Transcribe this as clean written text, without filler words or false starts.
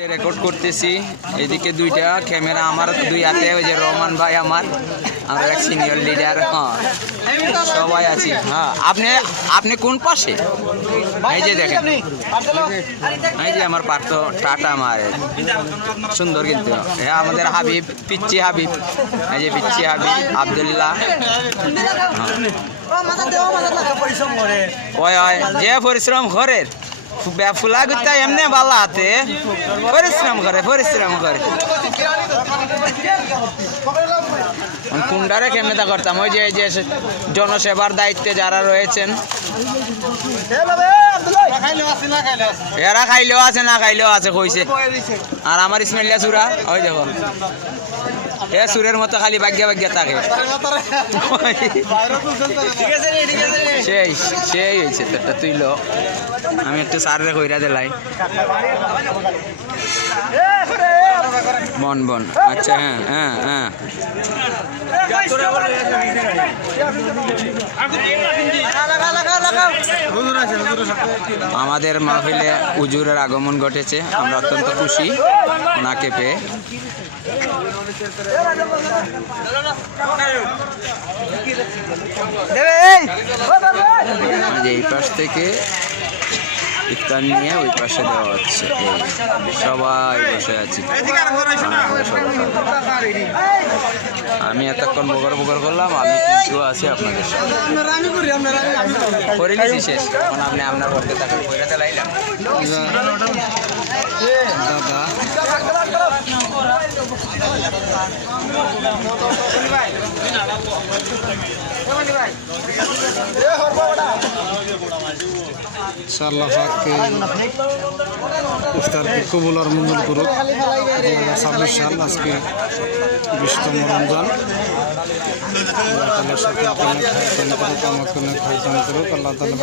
Record করতেছি এদিকে দুইটা ক্যামেরা আমার দুই হাতে, ওই যে রহমান ভাই আমার এক সিনিয়র লিডার। হ্যাঁ সবাই আছি। হ্যাঁ আপনি আপনি কোন পাশে? এই যে দেখেন, এই যে আমার পার্থ টাটা আমার সুন্দর, কিন্তু হ্যাঁ আমাদের হাবিব পিচ্চি হাবিব, এই যে পিচ্চি হাবিব আবদুল্লাহ। ওই ওই যে পরিশ্রম করে ফুলা গুত্তা এমনি ভালো হাতে পরিশ্রম করে কুন্ডারে কেমেতা করতাম। ওই যে জনসেবার দায়িত্বে যারা রয়েছেন এরা খাইলেও আছে না খাইলেও আছে কইছে। আর আমার ইসমাইলিয়া চূড়া ওই দেখো, এ সুরের মতো খালি ভাগ্যা ভাগ্যা থাকে। সেই সেই হয়েছে তোরটা তুইল, আমি একটু সারে কইরা দিলাই বন বন। আচ্ছা হ্যাঁ হ্যাঁ হ্যাঁ আমাদের মাহফিলে হুজুরের আগমন ঘটেছে, আমরা অত্যন্ত খুশি ওনাকে পেয়ে। এই পাশ থেকে ইফতার নিয়ে ওই পাশে দেওয়া হচ্ছে, সবাই বসে আছি। আমি এতক্ষণ বগর বগর করলাম, আমি কিন্তু আছি আপনাদের সাথে করে নিয়েছি শেষ। এখন আপনি আপনার করতে থাকেন, বইটাতে লাইলাম দাদা। আল্লাহ পাককে ইফতারকে কবুল আর মঞ্জুর করুক। 2026 সাল আজকে 20তম রমজান। আল্লাহ সাথে অনেক খায়তান করুক, আমাকে অনেক খায়তান করুক। আল্লাহ তাআলা